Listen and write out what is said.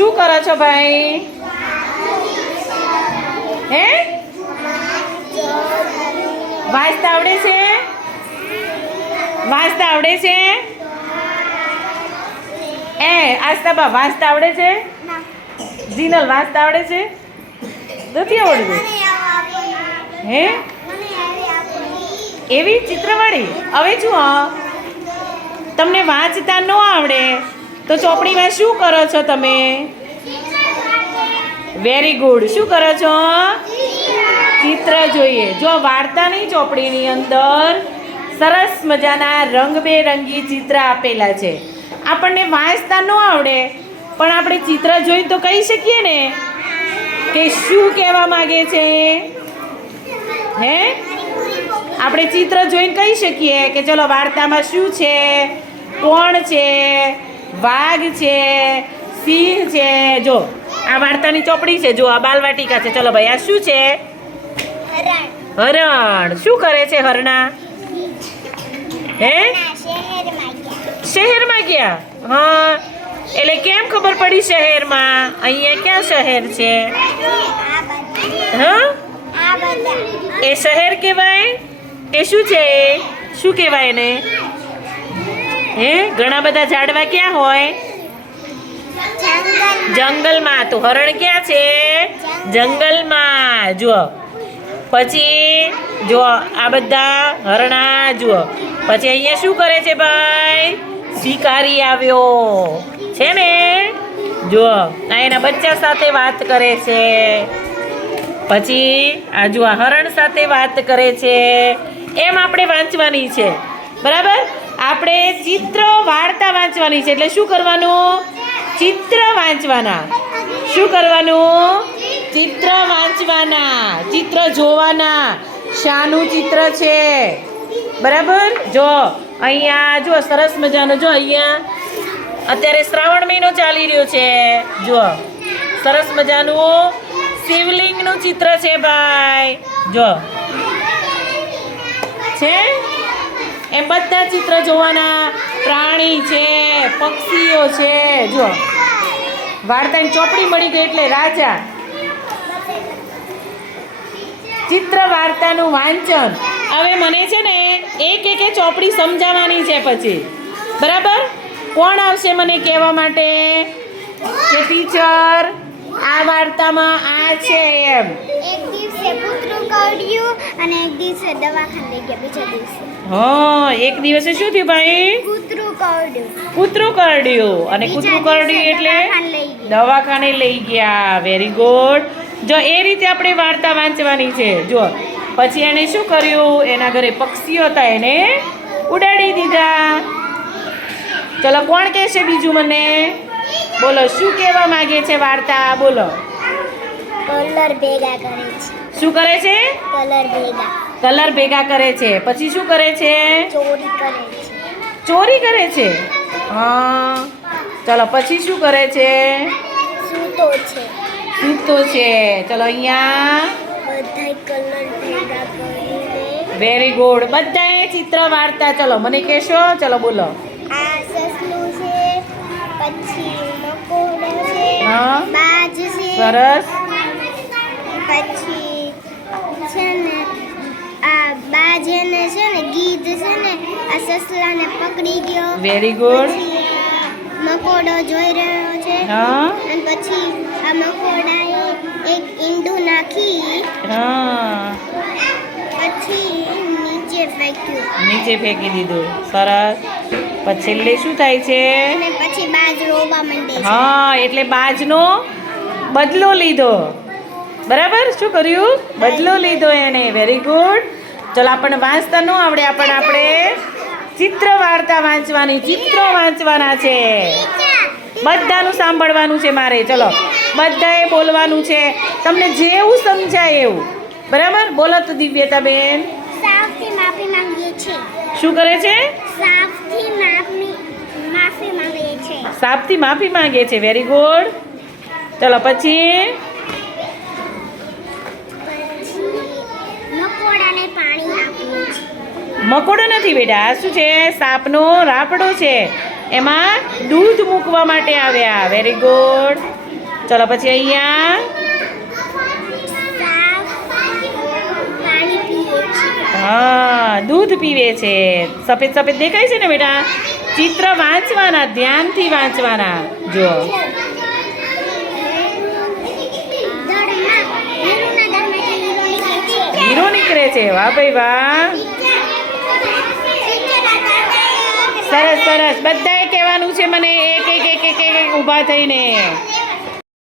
શું કરો છો ભાઈ? હે? વાંચતા આવડે છે? વાંચતા આવડે છે? એ આસ્તાબા વાંચતા આવડે છે? જીનલ વાંચતા આવડે છે? નથી આવડતું? હે? એવી ચિત્રવાળી? હવે જુઓ. તમને વાંચતા ન આવડે. તો ચોપડીમાં શું કરો છો તમે? વેરી ગુડ શું કરો છો? ચિત્ર જોઈએ. જો વાર્તાની ચોપડીની અંદર સરસ મજાના રંગબેરંગી ચિત્ર આપેલા છે. આપણને વાંચતા ન આવડે, પણ આપણે ચિત્ર જોઈ તો કહી શકીએ ને કે શું કહેવા માગે છે? હે? આપણે ચિત્ર જોઈને કહી શકીએ કે ચલો વાર્તામાં શું છે? કોણ છે? વાઘ છે સિંહ છે જો આ વાર્તાની ચોપડી છે જો આ બાલવાટિકા છે. ચલો ભાઈ આ શું છે? હરણ. શું કરે છે હરણા? હે? શહેરમાં ગયા. હા. એટલે કેમ ખબર પડી શહેરમાં? અહીંયા ક્યાં શહેર છે? હા? એ શહેર કહેવાય? એ શું છે શું કહેવાય એને? હે? ઘણા બધા ઝાડવા ક્યાં હોય? જંગલમાં. તો હરણ ક્યાં છે? જંગલમાં. જુઓ. પછી જુઓ આ બધા હરણા જુઓ. પછી અહીંયા શું કરે છે ભાઈ? શિકારી આવ્યો. છે ને? જુઓ આ એના બચ્ચા સાથે વાત કરે છે. પછી આ જુઓ આ હરણ સાથે વાત કરે છે. એમ આપણે વાંચવાની છે. બરાબર? આપણે ચિત્ર વાર્તા વાંચવાની છે. એટલે શું કરવાનું? ચિત્ર વાંચવાના. શું કરવાનું? ચિત્ર વાંચવાના. ચિત્ર જોવાના. શાનું ચિત્ર છે. બરાબર? જો, અહીંયા જો સરસ મજાનો. જો, અહીંયા અત્યારે શ્રાવણ મહિનો ચાલી રહ્યો છે. જો સરસ મજાનું શિવલિંગનું ચિત્ર છે, ભાઈ. જો. છે? એમ બધા ચિત્ર જોવાના પ્રાણી છે, પક્ષીઓ છે. જો વાર્તાની ચોપડી મળી ગઈ એટલે રાજા ચિત્ર વાર્તાનું વાંચન. હવે મને છે ને એક એક ચોપડી સમજાવવાની છે પછી. બરાબર? કોણ આવશે મને કહેવા માટે? કે ટીચર, આ વાર્તામાં આ છે એમ. દિવસે કૂતરું કરડ્યું અને એક દિવસે દવાખાને લઈ ગયા બીજા દિવસે. હા એક દિવસે શું થયું ભાઈ? કૂતરું કરડ્યું કૂતરું કરડ્યું અને કૂતરું કરડ્યું એટલે દવાખાને લઈ ગયા. દવાખાને લઈ ગયા. વેરી ગુડ જો એ રીતે આપણે વાર્તા વાંચવાની છે. જો પછી એણે શું કર્યું? એના ઘરે પક્ષીઓ હતા એને ઉડાડી દીધા. ચલો કોણ કહેશે બીજું મને? બોલો શું કહેવા માંગે છે વાર્તા? બોલો. કલર ભેગા કરે છે. શું કરે છે? કલર ભેગા. કલર ભેગા કરે છે. પછી શું કરે છે? ચોરી કરે છે. ચોરી કરે છે? હા. ચલો પછી શું કરે છે? સૂતો છે. સૂતો છે. ચલો અહીંયા. બધાય કલર ભેગા કરીને. વેરી ગુડ બધાએ ચિત્ર વાર્તા. ચલો મને કહેશો? ચલો બોલો. આ સસલું છે પછી મકોડો છે હા. બાજ છે સરસ. પછી છે ને આ બાજ ને છે ને ગીધ છે ને આ સસલાને પકડી ગયો. વેરી ગુડ મકોડો જોઈ રહ્યો છે. હા. અને પછી આ મકોડાએ એક ઈંડું નાખી. હા. પછી નીચે ફેંક્યું. નીચે ફેંકી દીધું. સરસ. પછી છેલ્લે શું થાય છે? અને પછી બાજ રોવા માંડે હા એટલે બાજનો બદલો લીધો. બરાબર? શું કર્યું? બદલો લીધો એને. વેરી ગુડ ચલો આપણને વાંચતા ન આવડે. પણ આપણે ચિત્ર વાર્તા વાંચવાની ચિત્રો વાંચવાના છે. બધાનું સાંભળવાનું છે મારે. ચલો બધાએ બોલવાનું છે. તમને જેવું સમજાય એવું. બરાબર? બોલો તો માંગીએ છીએ. શું કરે છે? સાપથી માફી માંગે છે. વેરી ગુડ ચલો પછી મકોડાને પાણી આપ્યું છે મકોડો નથી બેટા આ શું છે? સાપનો રાપડો છે. એમાં દૂધ મૂકવા માટે આવ્યા. વેરી ગુડ ચલો પછી અહીંયા હા દૂધ પીવે છે. સફેદ સફેદ દેખાય છે ને બેટા? ચિત્ર વાંચવાના ધ્યાનથી વાંચવાના. જો હીરો નીકળે છે. વાહ ભાઈ વાહ. સરસ સરસ. બધાએ કહેવાનું છે મને. એક એક એક એક એક ઊભા થઈને.